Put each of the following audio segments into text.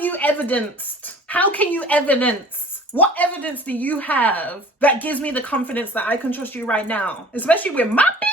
you evidenced? How can you evidence? What evidence do you have that gives me the confidence that I can trust you right now? Especially with my business?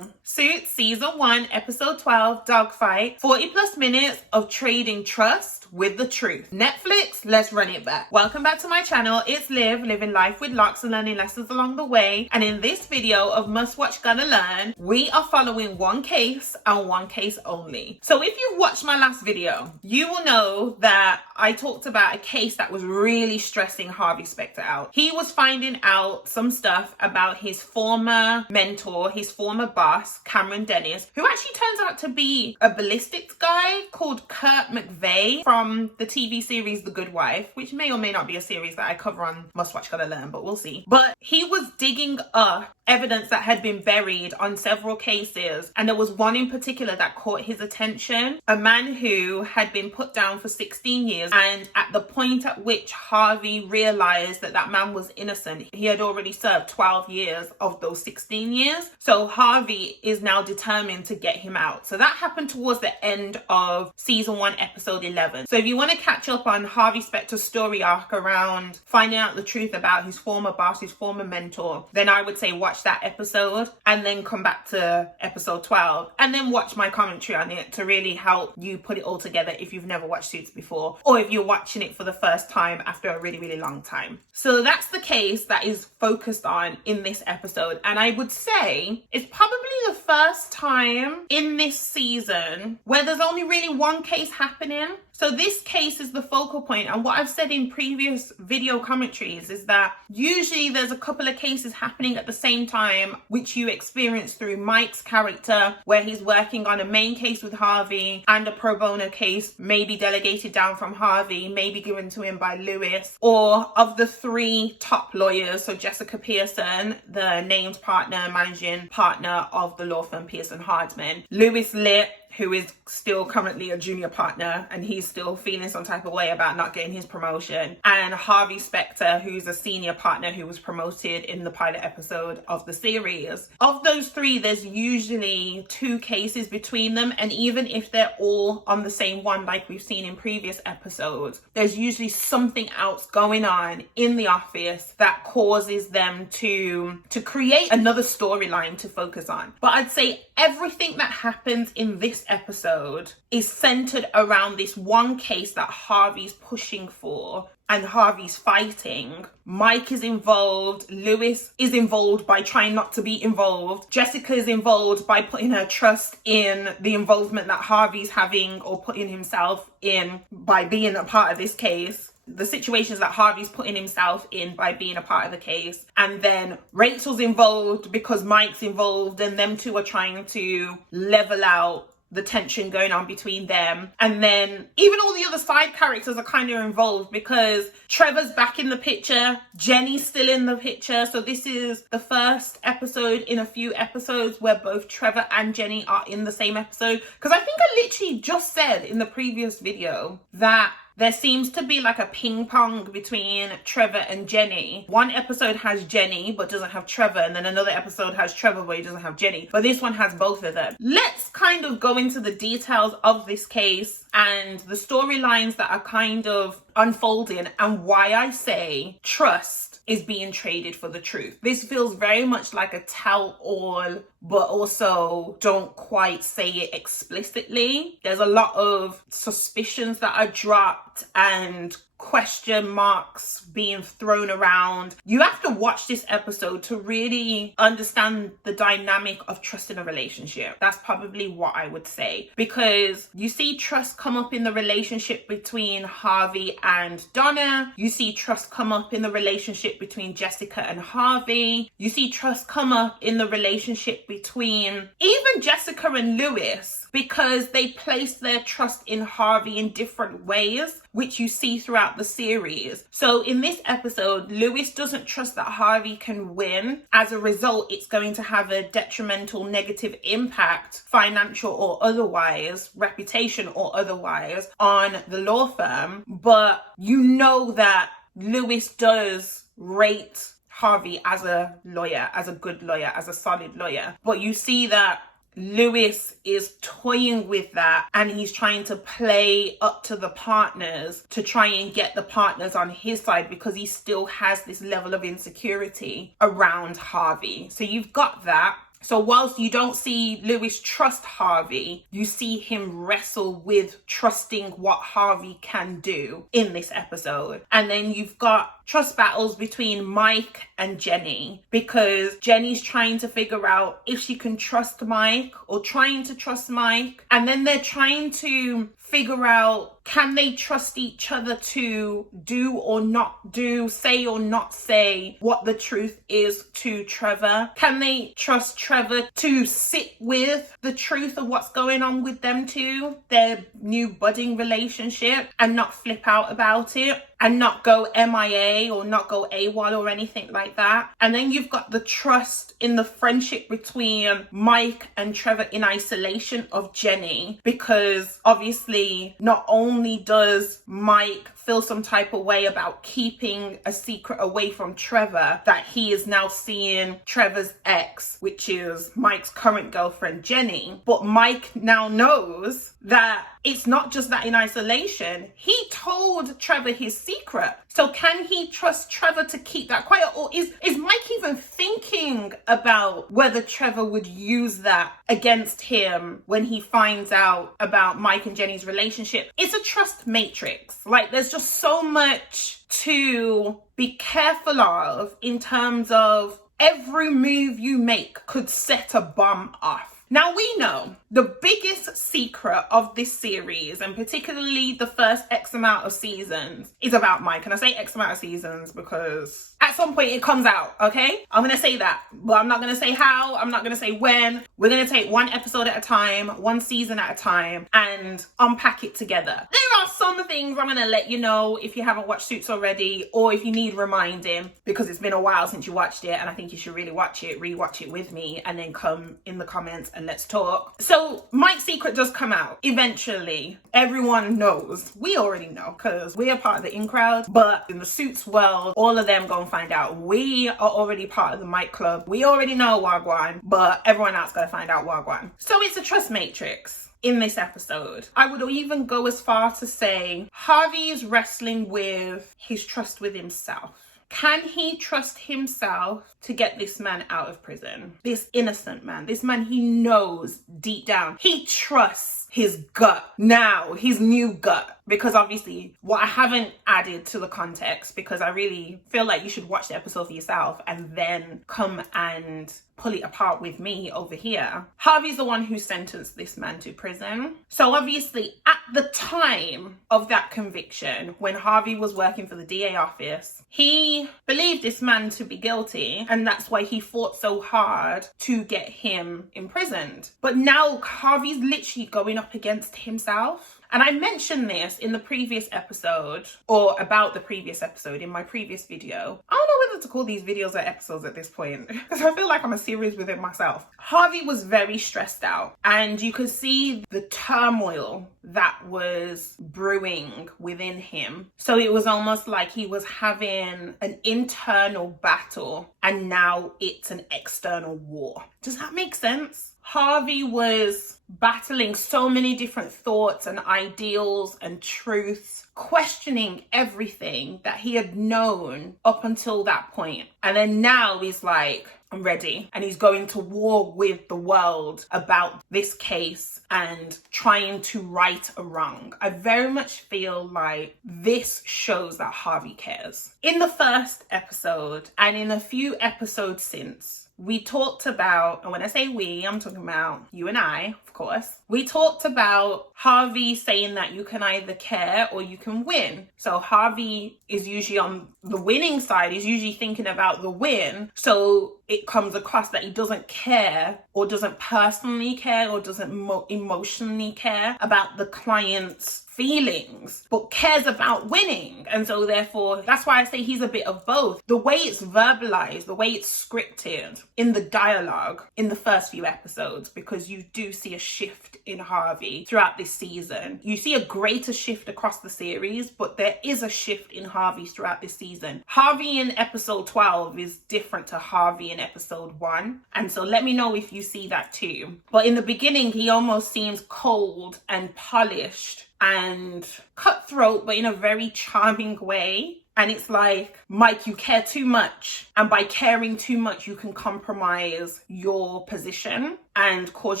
Suits Season 1, Episode 12, Dogfight. 40 plus minutes of trading trust with the truth. Netflix, let's run it back. Welcome back to my channel. It's Liv, living life with locks and learning lessons along the way. And in this video of Must Watch Gotta Learn, we are following one case and one case only. So if you've watched my last video, you will know that I talked about a case that was really stressing Harvey Specter out. He was finding out some stuff about his former mentor, his former boss, Cameron Dennis, who actually turns out to be a ballistics guy called Kurt McVeigh from the TV series The Good Wife, which may or may not be a series that I cover on Must Watch Gotta Learn, but we'll see. But he was digging up evidence that had been buried on several cases, and there was one in particular that caught his attention. A man who had been put down for 16 years, and at the point at which Harvey realized that that man was innocent, he had already served 12 years of those 16 years. So Harvey is now determined to get him out. So that happened towards the end of Season 1, Episode 11. So if you want to catch up on Harvey Specter's story arc around finding out the truth about his former boss, his former mentor, then I would say watch that episode and then come back to episode 12 and then watch my commentary on it to really help you put it all together if you've never watched Suits before, or if you're watching it for the first time after a really, really long time. So that's the case that is focused on in this episode, and I would say it's probably the first time in this season where there's only really one case happening. So this case is the focal point, and what I've said in previous video commentaries is that usually there's a couple of cases happening at the same time, which you experience through Mike's character, where he's working on a main case with Harvey and a pro bono case maybe delegated down from Harvey, maybe given to him by Lewis, or of the three top lawyers, so Jessica Pearson, the named partner, managing partner of the law firm Pearson Hardman, Lewis Litt, who is still currently a junior partner and he's still feeling some type of way about not getting his promotion, and Harvey Specter, who's a senior partner who was promoted in the pilot episode of the series. Of those three, there's usually two cases between them, and even if they're all on the same one like we've seen in previous episodes, there's usually something else going on in the office that causes them to create another storyline to focus on. But I'd say everything that happens in this episode is centered around this one case that Harvey's pushing for and Harvey's fighting. Mike is involved, Lewis is involved by trying not to be involved, Jessica is involved by putting her trust in the involvement that Harvey's having or putting himself in by being a part of this case, the situations that Harvey's putting himself in by being a part of the case. And then Rachel's involved because Mike's involved, and them two are trying to level out the tension going on between them. And then even all the other side characters are kind of involved because Trevor's back in the picture, Jenny's still in the picture. So this is the first episode in a few episodes where both Trevor and Jenny are in the same episode, because I think I literally just said in the previous video that there seems to be like a ping pong between Trevor and Jenny. One episode has Jenny but doesn't have Trevor, and then another episode has Trevor but he doesn't have Jenny. But this one has both of them. Let's kind of go into the details of this case and the storylines that are kind of unfolding and why I say trust is being traded for the truth. This feels very much like a tell-all, but also don't quite say it explicitly. There's a lot of suspicions that are dropped and question marks being thrown around. You have to watch this episode to really understand the dynamic of trust in a relationship. That's probably what I would say, because you see trust come up in the relationship between Harvey and Donna. You see trust come up in the relationship between Jessica and Harvey. You see trust come up in the relationship between even Jessica and Lewis, because they place their trust in Harvey in different ways, which you see throughout the series. So in this episode, Lewis doesn't trust that Harvey can win. As a result, it's going to have a detrimental negative impact, financial or otherwise, reputation or otherwise, on the law firm. But you know that Lewis does rate Harvey as a lawyer, as a good lawyer, as a solid lawyer. But you see that Lewis is toying with that, and he's trying to play up to the partners to try and get the partners on his side because he still has this level of insecurity around Harvey. So you've got that. So whilst you don't see Lewis trust Harvey, you see him wrestle with trusting what Harvey can do in this episode. And then you've got trust battles between Mike and Jenny, because Jenny's trying to figure out if she can trust Mike or trying to trust Mike. And then they're trying to figure out, can they trust each other to do or not do, say or not say what the truth is to Trevor? Can they trust Trevor to sit with the truth of what's going on with them two, their new budding relationship, and not flip out about it? And not go MIA or not go AWOL or anything like that. And then you've got the trust in the friendship between Mike and Trevor in isolation of Jenny, because obviously not only does Mike feel some type of way about keeping a secret away from Trevor, that he is now seeing Trevor's ex, which is Mike's current girlfriend Jenny, but Mike now knows that it's not just that in isolation. He told Trevor his secret. So can he trust Trevor to keep that quiet? Or is Mike even thinking about whether Trevor would use that against him when he finds out about Mike and Jenny's relationship? It's a trust matrix. Like, there's just so much to be careful of in terms of every move you make could set a bomb off. Now, we know the biggest secret of this series, and particularly the first X amount of seasons, is about Mike. And I say X amount of seasons because at some point it comes out, okay? I'm going to say that, but I'm not going to say how, I'm not going to say when. We're going to take one episode at a time, one season at a time, and unpack it together. There are some things I'm going to let you know if you haven't watched Suits already, or if you need reminding, because it's been a while since you watched it, and I think you should really watch it, rewatch it with me, and then come in the comments and let's talk. So Mike's secret does come out eventually. Everyone knows. We already know because we are part of the in crowd, but in the Suits world, all of them gonna find out. We are already part of the Mike club. We already know Wagwan, but everyone else gotta find out Wagwan. So it's a trust matrix in this episode. I would even go as far to say Harvey is wrestling with his trust with himself. Can he trust himself to get this man out of prison? This innocent man, this man he knows deep down. He trusts his gut now, his new gut. Because obviously, what I haven't added to the context, because I really feel like you should watch the episode for yourself and then come and pull it apart with me over here. Harvey's the one who sentenced this man to prison. So obviously, at the time of that conviction, when Harvey was working for the DA office, he believed this man to be guilty, and that's why he fought so hard to get him imprisoned. But now Harvey's literally going up against himself. And I mentioned this in the previous episode, or about the previous episode in my previous video. I don't know whether to call these videos or episodes at this point, because I feel like I'm a series within myself. Harvey was very stressed out, and you could see the turmoil that was brewing within him. So it was almost like he was having an internal battle, and now it's an external war. Does that make sense? Harvey was battling so many different thoughts and ideals and truths, questioning everything that he had known up until that point. And then now he's like, I'm ready. And he's going to war with the world about this case and trying to right a wrong. I very much feel like this shows that Harvey cares. In the first episode and in a few episodes since, we talked about, and when I say we, I'm talking about you and I, of course. We talked about Harvey saying that you can either care or you can win. So Harvey is usually on the winning side, he's usually thinking about the win. So it comes across that he doesn't care, or doesn't personally care, or doesn't emotionally care about the client's feelings, but cares about winning. And so therefore, that's why I say he's a bit of both. The way it's verbalized, the way it's scripted in the dialogue in the first few episodes, because you do see a shift in Harvey throughout this season. You see a greater shift across the series, but there is a shift in Harvey throughout this season. Harvey in episode 12 is different to Harvey in episode 1. And so let me know if you see that too. But in the beginning, he almost seems cold and polished and cutthroat, but in a very charming way. And it's like, Mike, you care too much. And by caring too much, you can compromise your position and cause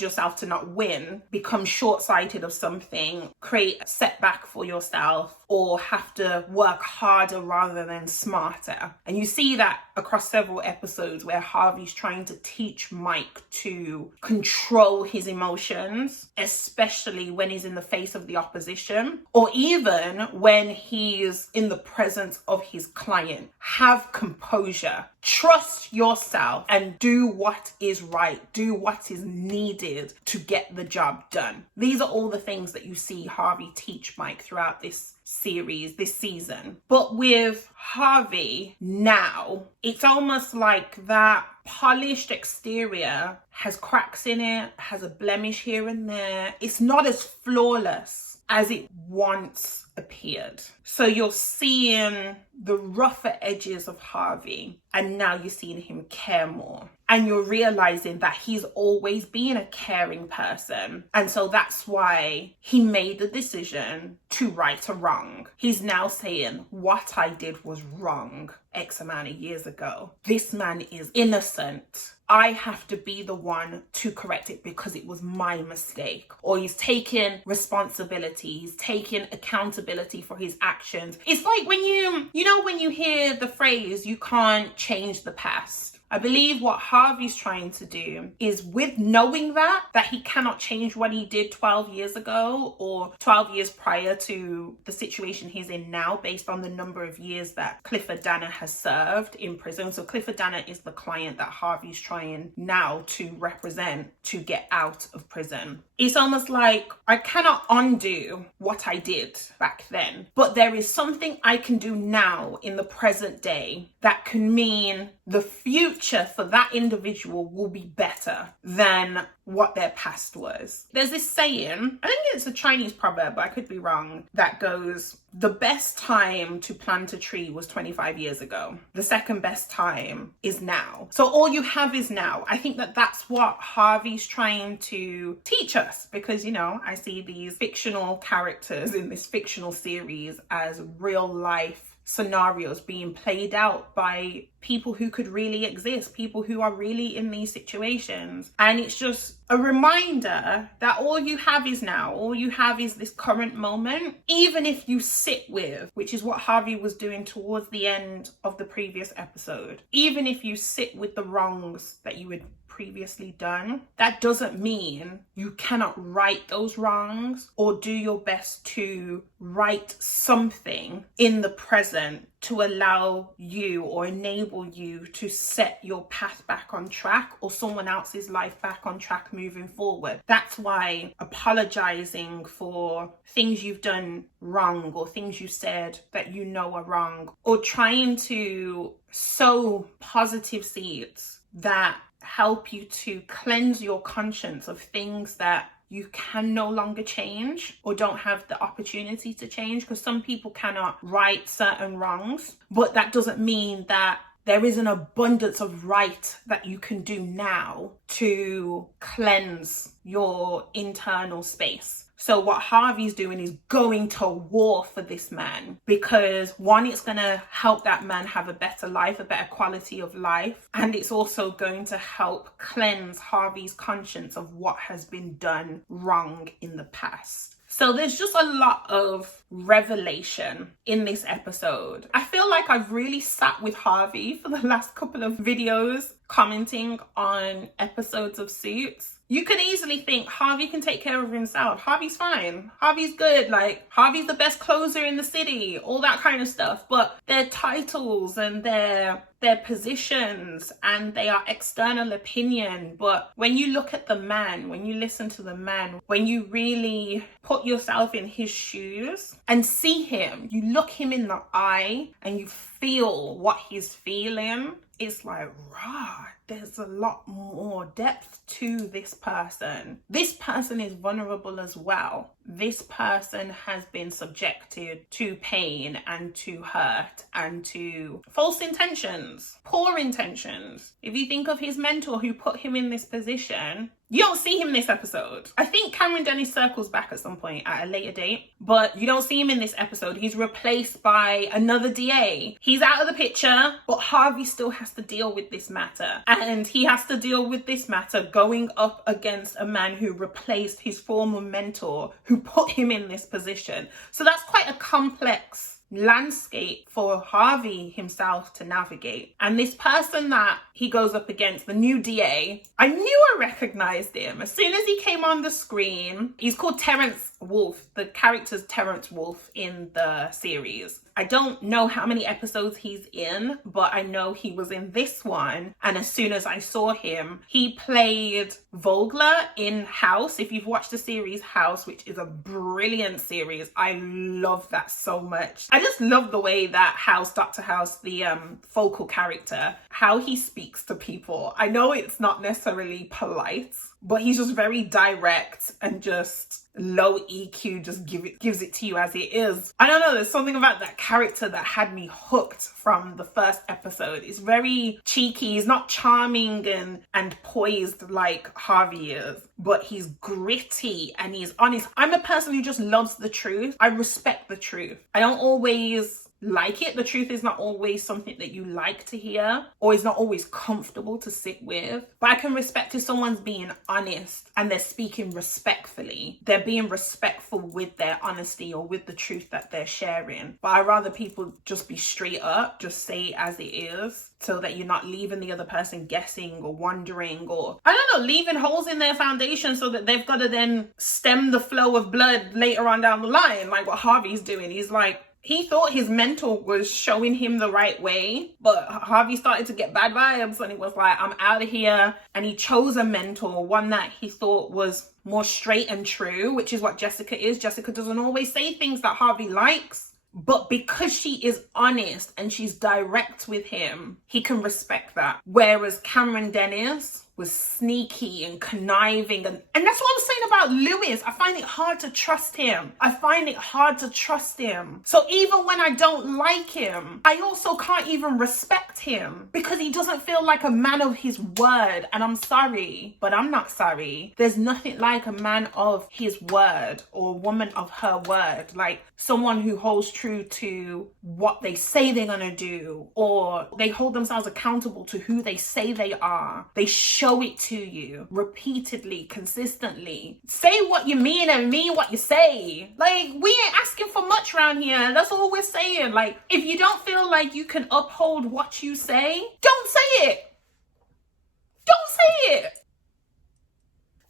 yourself to not win, become short-sighted of something, create a setback for yourself, or have to work harder rather than smarter. And you see that across several episodes where Harvey's trying to teach Mike to control his emotions, especially when he's in the face of the opposition, or even when he's in the presence of his client. Have composure. Trust yourself and do what is right. Do what is needed to get the job done. These are all the things that you see Harvey teach Mike throughout this series, this season. But with Harvey now, it's almost like that polished exterior has cracks in it, has a blemish here and there. It's not as flawless as it once appeared. So you're seeing the rougher edges of Harvey, and now you're seeing him care more. And you're realizing that he's always been a caring person. And so that's why he made the decision to right a wrong. He's now saying, what I did was wrong X amount of years ago. This man is innocent. I have to be the one to correct it because it was my mistake. Or he's taking responsibility. He's taking accountability for his actions. It's like when when you hear the phrase, you can't change the past. I believe what Harvey's trying to do is, with knowing that he cannot change what he did 12 years ago or 12 years prior to the situation he's in now, based on the number of years that Clifford Danner has served in prison. So Clifford Danner is the client that Harvey's trying now to represent to get out of prison. It's almost like, I cannot undo what I did back then, but there is something I can do now in the present day that can mean the future for that individual will be better than what their past was. There's this saying, I think it's a Chinese proverb, but I could be wrong, that goes, the best time to plant a tree was 25 years ago. The second best time is now. So all you have is now. I think that that's what Harvey's trying to teach us, because, I see these fictional characters in this fictional series as real life scenarios being played out by people who could really exist, people who are really in these situations. And it's just a reminder that all you have is now. All you have is this current moment. Even if you sit with, which is what Harvey was doing towards the end of the previous episode, even if you sit with the wrongs that you had previously done, that doesn't mean you cannot right those wrongs or do your best to right something in the present to allow you or enable you to set your path back on track or someone else's life back on track moving forward. That's why apologizing for things you've done wrong or things you said that are wrong, or trying to sow positive seeds that help you to cleanse your conscience of things that you can no longer change or don't have the opportunity to change, because some people cannot right certain wrongs, but that doesn't mean that there is an abundance of right that you can do now to cleanse your internal space. So what Harvey's doing is going to war for this man, because one, it's going to help that man have a better life, a better quality of life. And it's also going to help cleanse Harvey's conscience of what has been done wrong in the past. So there's just a lot of revelation in this episode. I feel like I've really sat with Harvey for the last couple of videos commenting on episodes of Suits. You can easily think Harvey can take care of himself. Harvey's fine. Harvey's good. Like, Harvey's the best closer in the city, all that kind of stuff. But their titles and their their positions and they are external opinion. But when you look at the man, when you listen to the man, when you really put yourself in his shoes and see him, you look him in the eye and you feel what he's feeling, it's like, rah, there's a lot more depth to this person. This person is vulnerable as well. This person has been subjected to pain and to hurt and to false intentions, poor intentions. If you think of his mentor who put him in this position, you don't see him in this episode. I think Cameron Dennis circles back at some point at a later date, but you don't see him in this episode. He's replaced by another DA. He's out of the picture, but Harvey still has to deal with this matter. And he has to deal with this matter going up against a man who replaced his former mentor, who put him in this position. So that's quite a complex landscape for Harvey himself to navigate. And this person that he goes up against, the new DA, I knew I recognized him as soon as he came on the screen. He's called Terrence Wolfe. The character's Terrence Wolfe in the series. I don't know how many episodes he's in, but I know he was in this one. And as soon as I saw him, he played Vogler in House. If you've watched the series House, which is a brilliant series, I love that so much. I just love the way that Dr. House, the focal character, how he speaks to people. I know it's not necessarily polite, but he's just very direct and just low EQ, just gives it to you as it is. I don't know, there's something about that character that had me hooked from the first episode. It's very cheeky. He's not charming and poised like Harvey is, but he's gritty and he's honest. I'm a person who just loves the truth. I respect the truth. I don't always like it. The truth is not always something that you like to hear, or is not always comfortable to sit with. But I can respect if someone's being honest and they're speaking respectfully. They're being respectful with their honesty or with the truth that they're sharing. But I'd rather people just be straight up, just say it as it is, so that you're not leaving the other person guessing or wondering, or I don't know, leaving holes in their foundation so that they've got to then stem the flow of blood later on down the line, like what Harvey's doing. He's like, he thought his mentor was showing him the right way, but Harvey started to get bad vibes and he was like, I'm out of here. And he chose a mentor, one that he thought was more straight and true, which is what Jessica is. Jessica doesn't always say things that Harvey likes, but because she is honest and she's direct with him, he can respect that. Whereas Cameron Dennis was sneaky and conniving, and that's what I was saying about Lewis. I find it hard to trust him. So even when I don't like him, I also can't even respect him because he doesn't feel like a man of his word. And I'm sorry, but I'm not sorry. There's nothing like a man of his word or a woman of her word, like someone who holds true to what they say they're gonna do, or they hold themselves accountable to who they say they are. They show it to you repeatedly, consistently. Say what you mean and mean what you say. Like, we ain't asking for much around here. That's all we're saying. Like, if you don't feel like you can uphold what you say, don't say it. Don't say it.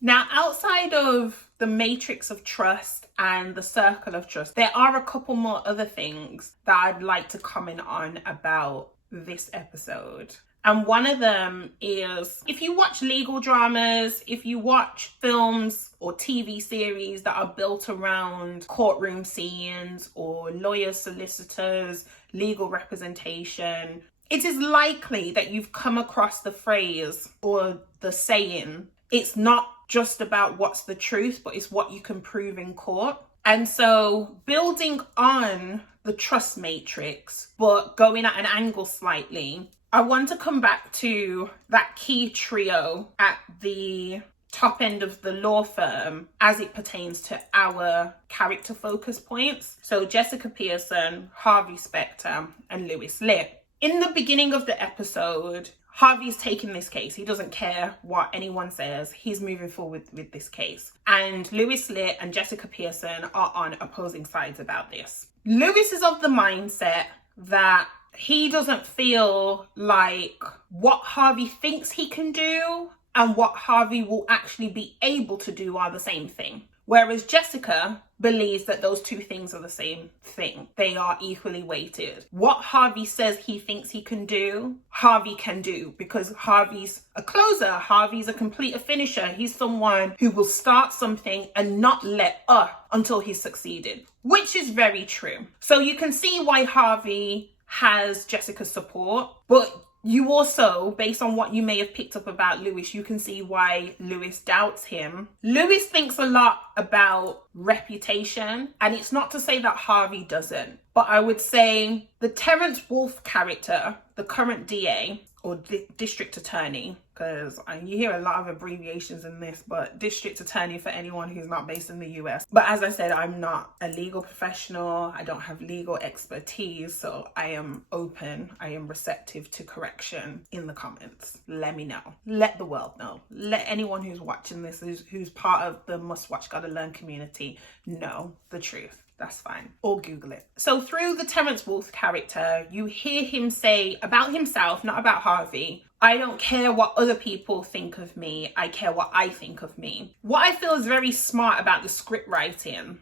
Now, outside of the matrix of trust and the circle of trust, there are a couple more other things that I'd like to comment on about this episode. And one of them is, if you watch legal dramas, if you watch films or TV series that are built around courtroom scenes or lawyers, solicitors, legal representation, it is likely that you've come across the phrase or the saying, it's not just about what's the truth, but it's what you can prove in court. And so building on the trust matrix, but going at an angle slightly, I want to come back to that key trio at the top end of the law firm as it pertains to our character focus points. So Jessica Pearson, Harvey Specter, and Lewis Litt. In the beginning of the episode, Harvey's taking this case. He doesn't care what anyone says. He's moving forward with this case. And Lewis Litt and Jessica Pearson are on opposing sides about this. Lewis is of the mindset that he doesn't feel like what Harvey thinks he can do and what Harvey will actually be able to do are the same thing. Whereas Jessica believes that those two things are the same thing. They are equally weighted. What Harvey says he thinks he can do, Harvey can do, because Harvey's a closer. Harvey's a completer finisher. He's someone who will start something and not let up until he's succeeded, which is very true. So you can see why Harvey has Jessica's support, but you also, based on what you may have picked up about Lewis, you can see why Lewis doubts him. Lewis thinks a lot about reputation, and it's not to say that Harvey doesn't, but I would say the Terrence Wolfe character, the current DA, or district attorney, because you hear a lot of abbreviations in this, but district attorney for anyone who's not based in the US. But as I said, I'm not a legal professional. I don't have legal expertise, so I am open. I am receptive to correction in the comments. Let me know. Let the world know. Let anyone who's watching this, who's part of the Must Watch Gotta Learn community, know the truth. That's fine. Or Google it. So through the Terrence Wolfe character, you hear him say about himself, not about Harvey, I don't care what other people think of me. I care what I think of me. What I feel is very smart about the script writing,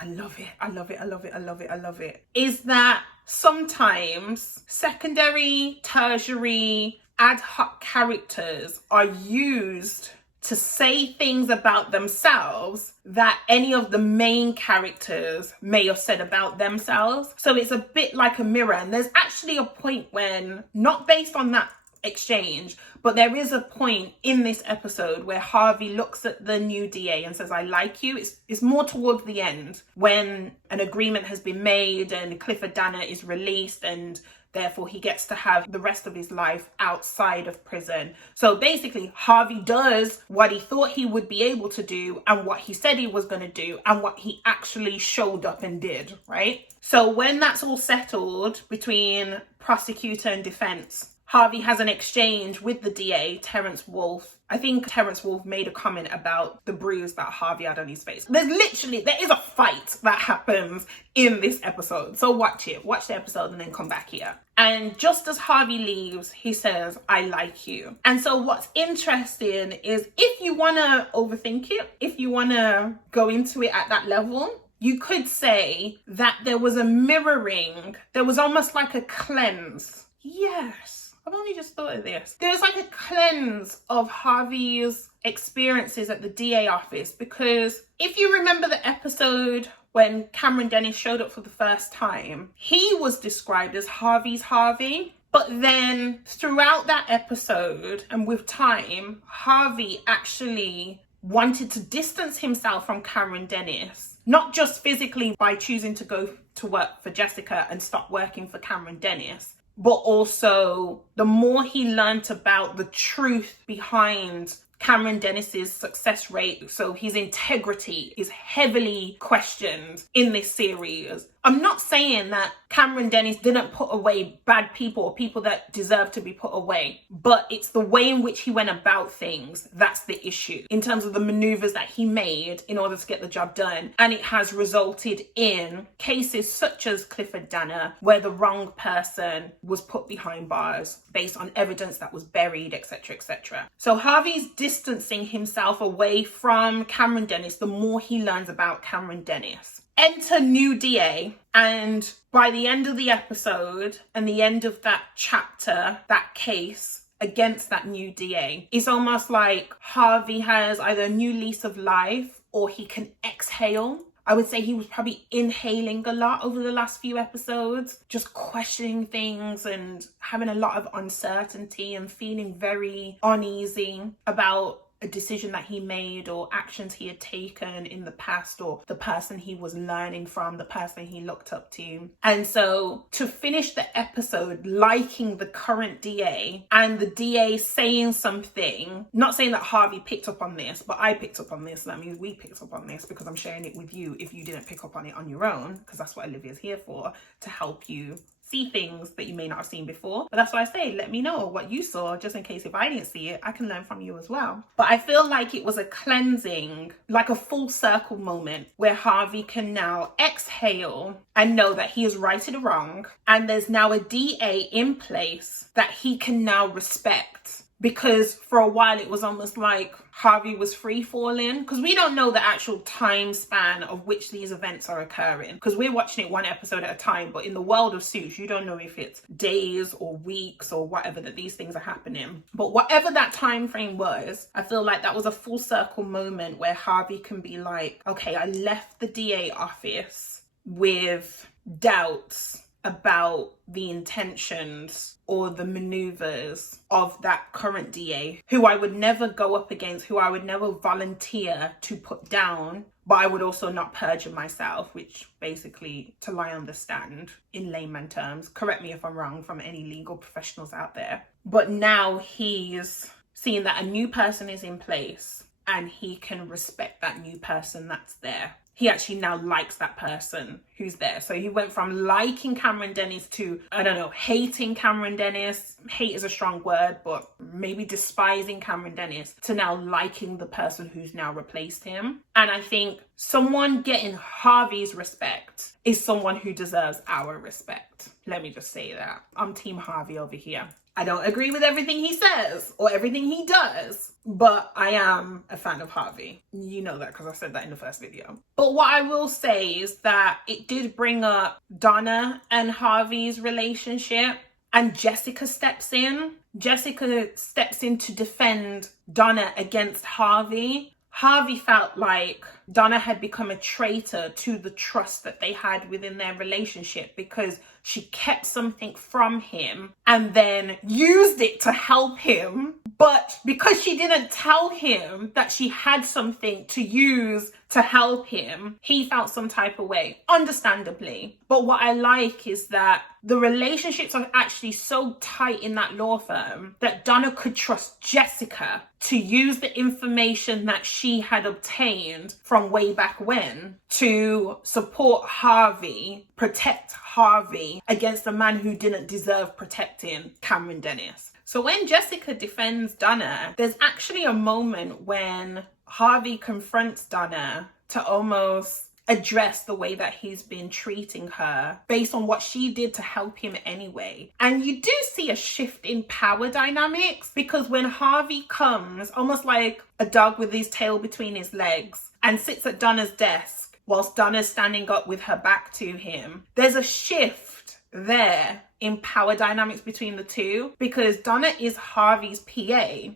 I love it, I love it, I love it, I love it, I love it, is that sometimes secondary, tertiary, ad hoc characters are used to say things about themselves that any of the main characters may have said about themselves. So it's a bit like a mirror. And there's actually a point when, not based on that exchange, but there is a point in this episode where Harvey looks at the new DA and says, I like you. It's more towards the end when an agreement has been made and Clifford Danner is released, and therefore he gets to have the rest of his life outside of prison. So basically, Harvey does what he thought he would be able to do and what he said he was going to do and what he actually showed up and did, right? So when that's all settled between prosecutor and defense, Harvey has an exchange with the DA, Terrence Wolfe. I think Terrence Wolfe made a comment about the bruise that Harvey had on his face. There is a fight that happens in this episode. So watch it. Watch the episode and then come back here. And just as Harvey leaves, he says, I like you. And so what's interesting is if you want to overthink it, if you want to go into it at that level, you could say that there was a mirroring. There was almost like a cleanse. Yes. I've only just thought of this. There's like a cleanse of Harvey's experiences at the DA office, because if you remember the episode when Cameron Dennis showed up for the first time, he was described as Harvey's Harvey. But then throughout that episode and with time, Harvey actually wanted to distance himself from Cameron Dennis, not just physically by choosing to go to work for Jessica and stop working for Cameron Dennis, but also the more he learned about the truth behind Cameron Dennis's success rate, so his integrity is heavily questioned in this series. I'm not saying that Cameron Dennis didn't put away bad people or people that deserve to be put away, but it's the way in which he went about things that's the issue in terms of the maneuvers that he made in order to get the job done. And it has resulted in cases such as Clifford Danner, where the wrong person was put behind bars based on evidence that was buried, etc., etc. So Harvey's distancing himself away from Cameron Dennis the more he learns about Cameron Dennis. Enter new DA, and by the end of the episode and the end of that chapter, that case against that new DA, it's almost like Harvey has either a new lease of life or he can exhale. I would say he was probably inhaling a lot over the last few episodes, just questioning things and having a lot of uncertainty and feeling very uneasy about a decision that he made or actions he had taken in the past, or the person he was learning from, the person he looked up to. And so to finish the episode liking the current DA and the DA saying something, not saying that Harvey picked up on this, but I picked up on this, that means we picked up on this because I'm sharing it with you if you didn't pick up on it on your own, because that's what Olivia's here for, to help you see things that you may not have seen before. But that's why I say, let me know what you saw, just in case if I didn't see it, I can learn from you as well. But I feel like it was a cleansing, like a full circle moment where Harvey can now exhale and know that he has righted a wrong, and there's now a DA in place that he can now respect because for a while it was almost like Harvey was free falling, because we don't know the actual time span of which these events are occurring, because we're watching it one episode at a time. But in the world of Suits, you don't know if it's days or weeks or whatever that these things are happening. But whatever that time frame was, I feel like that was a full circle moment where Harvey can be like, okay, I left the DA office with doubts about the intentions or the maneuvers of that current DA, who I would never go up against, who I would never volunteer to put down, but I would also not perjure myself, which basically to lie on the stand in layman terms. Correct me if I'm wrong from any legal professionals out there. But now he's seeing that a new person is in place and he can respect that new person that's there. He actually now likes that person who's there. So he went from liking Cameron Dennis to, I don't know, hating Cameron Dennis. Hate is a strong word, but maybe despising Cameron Dennis, to now liking the person who's now replaced him. And I think someone getting Harvey's respect is someone who deserves our respect. Let me just say that. I'm Team Harvey over here. I don't agree with everything he says or everything he does, but I am a fan of Harvey. You know that because I said that in the first video. But what I will say is that it did bring up Donna and Harvey's relationship, and Jessica steps in. Jessica steps in to defend Donna against Harvey. Harvey felt like Donna had become a traitor to the trust that they had within their relationship, because she kept something from him and then used it to help him. But because she didn't tell him that she had something to use to help him, he felt some type of way, understandably. But what I like is that the relationships are actually so tight in that law firm that Donna could trust Jessica to use the information that she had obtained from way back when to support Harvey, protect Harvey against a man who didn't deserve protecting, Cameron Dennis. So when Jessica defends Donna, there's actually a moment when Harvey confronts Donna to almost address the way that he's been treating her based on what she did to help him anyway. And you do see a shift in power dynamics, because when Harvey comes, almost like a dog with his tail between his legs, and sits at Donna's desk whilst Donna's standing up with her back to him, there's a shift there in power dynamics between the two, because Donna is Harvey's PA,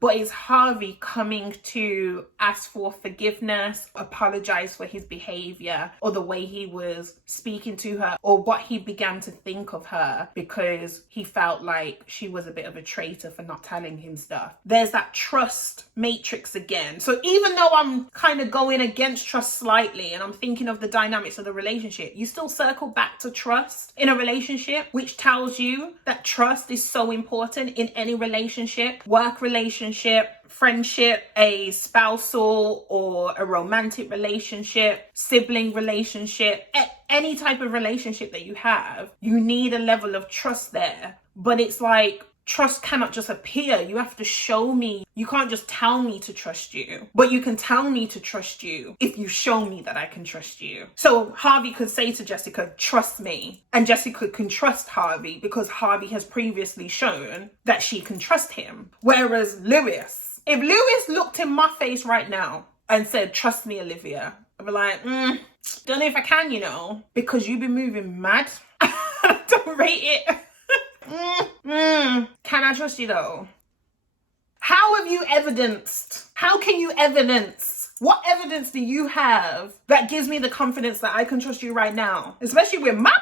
but is Harvey coming to ask for forgiveness, apologize for his behavior or the way he was speaking to her, or what he began to think of her, because he felt like she was a bit of a traitor for not telling him stuff. There's that trust matrix again. So even though I'm kind of going against trust slightly and I'm thinking of the dynamics of the relationship, you still circle back to trust in a relationship, which tells you that trust is so important in any relationship, work relationship, friendship, a spousal or a romantic relationship, sibling relationship, any type of relationship that you have. You need a level of trust there. But it's like, trust cannot just appear. You have to show me. You can't just tell me to trust you, but you can tell me to trust you if you show me that I can trust you. So Harvey could say to Jessica, trust me. And Jessica can trust Harvey because Harvey has previously shown that she can trust him. Whereas Lewis, if Lewis looked in my face right now and said, trust me, Olivia, I'd be like, don't know if I can, because you've been moving mad. I don't rate it. Can I trust you though? How have you evidenced? How can you evidence? What evidence do you have that gives me the confidence that I can trust you right now? Especially with my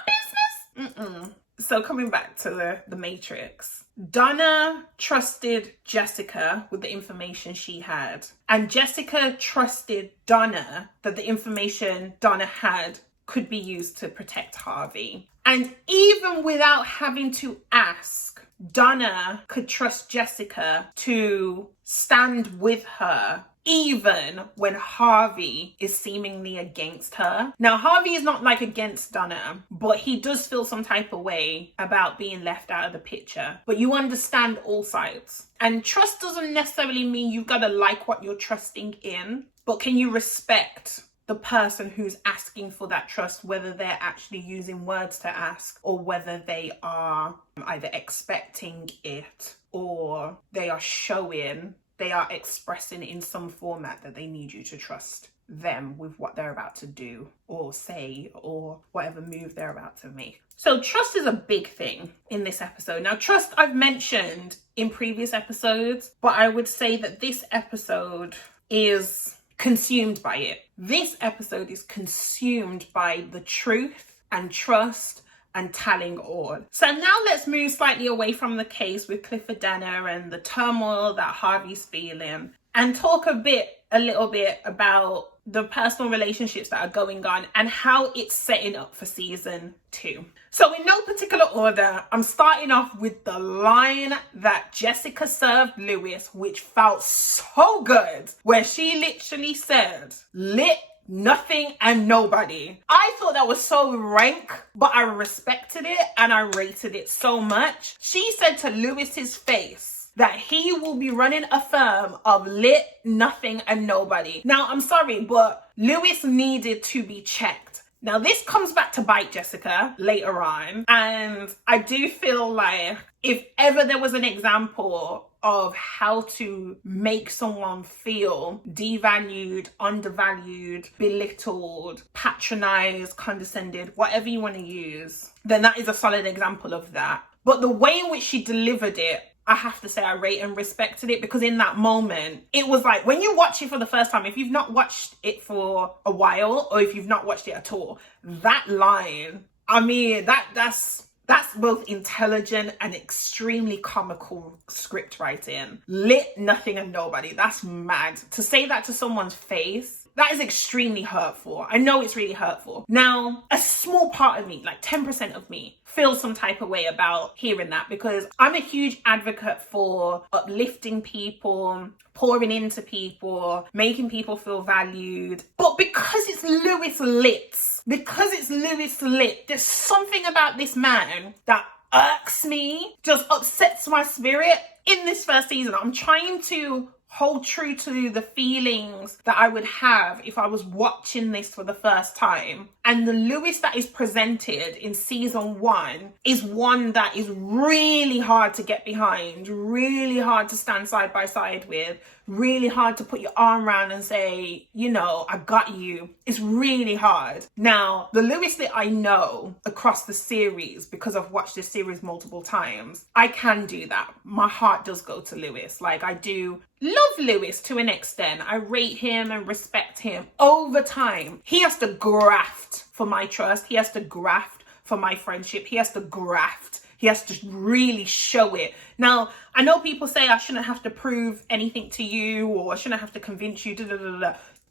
business? So coming back to the Matrix. Donna trusted Jessica with the information she had. And Jessica trusted Donna that the information Donna had could be used to protect Harvey. And even without having to ask, Donna could trust Jessica to stand with her, even when Harvey is seemingly against her. Now, Harvey is not like against Donna, but he does feel some type of way about being left out of the picture. But you understand all sides. And trust doesn't necessarily mean you've got to like what you're trusting in, but can you respect the person who's asking for that trust, whether they're actually using words to ask or whether they are either expecting it or they are expressing in some format that they need you to trust them with what they're about to do or say or whatever move they're about to make. So trust is a big thing in this episode. Now, trust I've mentioned in previous episodes, but I would say that this episode is consumed by it. This episode is consumed by the truth and trust and telling all. So now let's move slightly away from the case with Clifford Dana and the turmoil that Harvey's feeling and talk a little bit about the personal relationships that are going on and how it's setting up for season 2. So in no particular order, I'm starting off with the line that Jessica served Lewis, which felt so good, where she literally said, "Lit, nothing and nobody." I thought that was so rank, but I respected it and I rated it so much. She said to Lewis's face that he will be running a firm of lit, nothing and nobody. Now, I'm sorry, but Lewis needed to be checked. Now, this comes back to bite Jessica later on. And I do feel like if ever there was an example of how to make someone feel devalued, undervalued, belittled, patronized, condescended, whatever you want to use, then that is a solid example of that. But the way in which she delivered it, I have to say I rate and respected it, because in that moment, it was like when you watch it for the first time, if you've not watched it for a while or if you've not watched it at all, that line, I mean, that's both intelligent and extremely comical script writing. Lit, nothing and nobody. That's mad. To say that to someone's face, that is extremely hurtful. I know it's really hurtful. Now, a small part of me, like 10% of me, feels some type of way about hearing that, because I'm a huge advocate for uplifting people, pouring into people, making people feel valued. But because it's Lewis Lit, there's something about this man that irks me, just upsets my spirit in this first season. I'm trying to hold true to the feelings that I would have if I was watching this for the first time. And the Lewis that is presented in season 1 is one that is really hard to get behind, really hard to stand side by side with, really hard to put your arm around and say, you know, I got you. It's really hard. Now, the Lewis that I know across the series, because I've watched this series multiple times, I can do that. My heart does go to Lewis. Like, I do love Lewis to an extent. I rate him and respect him over time. He has to graft for my trust. He has to graft for my friendship. He has to graft. He has to really show it. Now, I know people say I shouldn't have to prove anything to you, or I shouldn't have to convince you.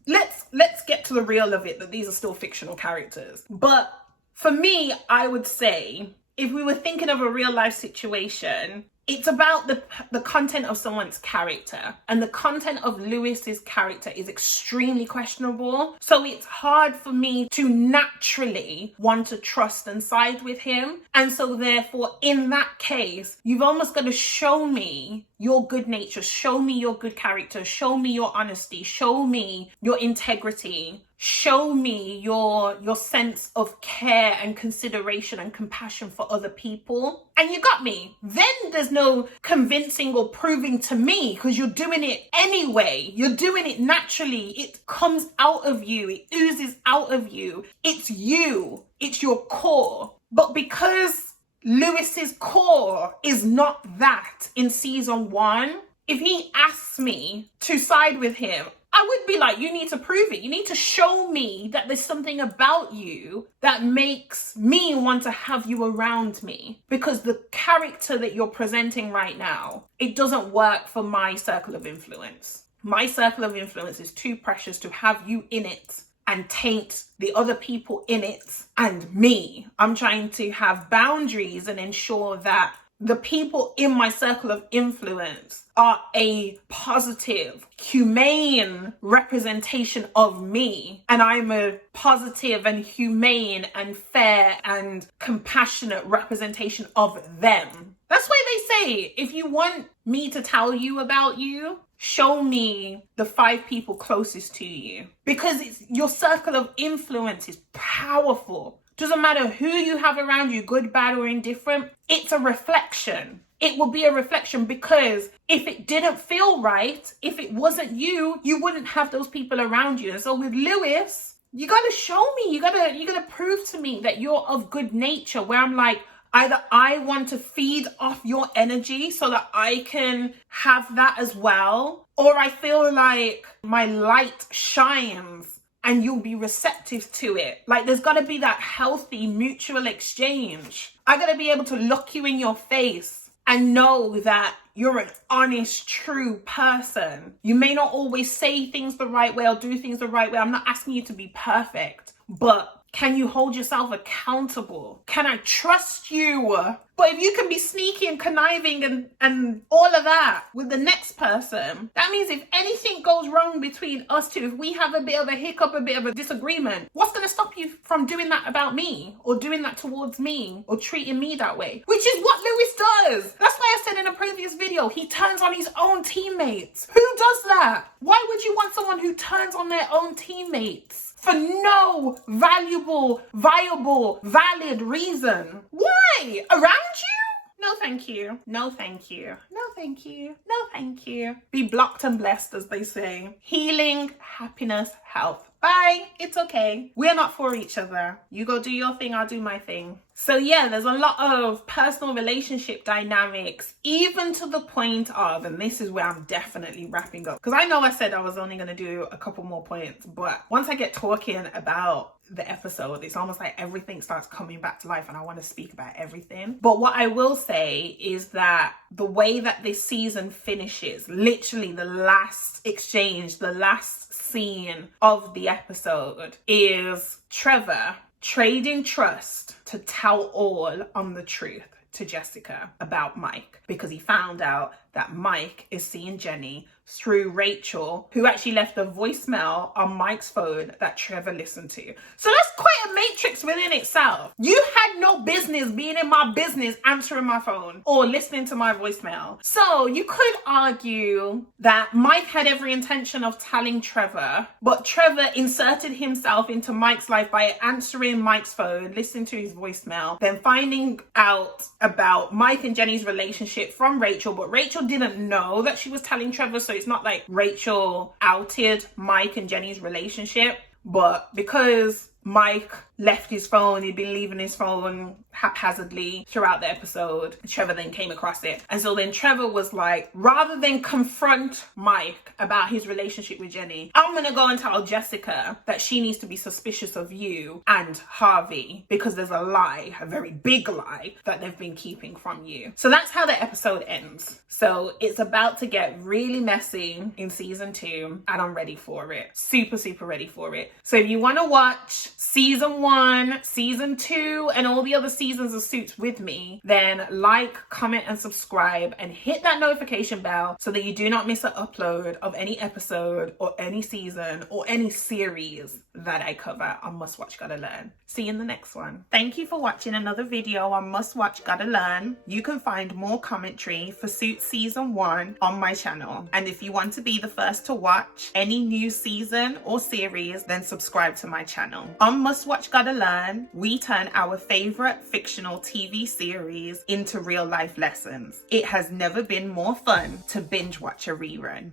Let's get to the real of it, that these are still fictional characters. But for me, I would say, if we were thinking of a real life situation, it's about the content of someone's character, and the content of Lewis's character is extremely questionable. So it's hard for me to naturally want to trust and side with him. And so therefore, in that case, you've almost got to show me your good nature, show me your good character, show me your honesty, show me your integrity, show me your sense of care and consideration and compassion for other people. And you got me. Then there's no convincing or proving to me, because you're doing it anyway. You're doing it naturally. It comes out of you. It oozes out of you. It's you. It's your core. But because Lewis's core is not that in season 1, if he asks me to side with him, I would be like, you need to prove it. You need to show me that there's something about you that makes me want to have you around me. Because the character that you're presenting right now, it doesn't work for my circle of influence. My circle of influence is too precious to have you in it and taint the other people in it and me. I'm trying to have boundaries and ensure that the people in my circle of influence are a positive, humane representation of me, and I'm a positive and humane and fair and compassionate representation of them. That's why they say, if you want me to tell you about you, show me the 5 people closest to you, because your circle of influence is powerful. Doesn't matter who you have around you, good, bad, or indifferent, it's a reflection. It will be a reflection, because if it didn't feel right, if it wasn't you, you wouldn't have those people around you. And so with Lewis, you gotta show me, you gotta prove to me that you're of good nature, where I'm like, either I want to feed off your energy so that I can have that as well, or I feel like my light shines and you'll be receptive to it. Like, there's got to be that healthy mutual exchange. I got to be able to look you in your face and know that you're an honest, true person. You may not always say things the right way or do things the right way. I'm not asking you to be perfect, but can you hold yourself accountable? Can I trust you? But if you can be sneaky and conniving and all of that with the next person, that means if anything goes wrong between us two, if we have a bit of a hiccup, a bit of a disagreement, what's going to stop you from doing that about me, or doing that towards me, or treating me that way? Which is what Lewis does. That's why I said in a previous video, he turns on his own teammates. Who does that? Why would you want someone who turns on their own teammates for no valuable, viable, valid reason? Why? Around you? No, thank you. No, thank you. No, thank you. No, thank you. Be blocked and blessed, as they say. Healing, happiness, health. Bye. It's okay. We're not for each other. You go do your thing, I'll do my thing. So yeah, there's a lot of personal relationship dynamics, even to the point of, and this is where I'm definitely wrapping up, because I know I said I was only going to do a couple more points, but once I get talking about the episode, it's almost like everything starts coming back to life and I want to speak about everything. But what I will say is that the way that this season finishes, literally the last exchange, the last scene of the episode, is Trevor trading trust to tell all on the truth to Jessica about Mike, because he found out that Mike is seeing Jenny through Rachel, who actually left a voicemail on Mike's phone that Trevor listened to. So that's quite a matrix within itself. You had no business being in my business, answering my phone or listening to my voicemail. So you could argue that Mike had every intention of telling Trevor, but Trevor inserted himself into Mike's life by answering Mike's phone, listening to his voicemail, then finding out about Mike and Jenny's relationship from Rachel, but Rachel didn't know that she was telling Trevor, so it's not like Rachel outed Mike and Jenny's relationship. But because Mike left his phone, he'd been leaving his phone haphazardly throughout the episode, Trevor then came across it. And so then Trevor was like, rather than confront Mike about his relationship with Jenny, I'm gonna go and tell Jessica that she needs to be suspicious of you and Harvey, because there's a lie, a very big lie, that they've been keeping from you. So that's how the episode ends. So it's about to get really messy in season 2, and I'm ready for it. Super, super ready for it. So if you want to watch season 1, season 2, and all the other seasons of Suits with me, then like, comment, and subscribe, and hit that notification bell so that you do not miss an upload of any episode or any season or any series that I cover on Must Watch Gotta Learn. See you in the next one. Thank you for watching another video on Must Watch Gotta Learn. You can find more commentary for Suits season 1 on my channel. And if you want to be the first to watch any new season or series, then subscribe to my channel. On Must Watch Gotta Learn, we turn our favorite fictional TV series into real life lessons. It has never been more fun to binge watch a rerun.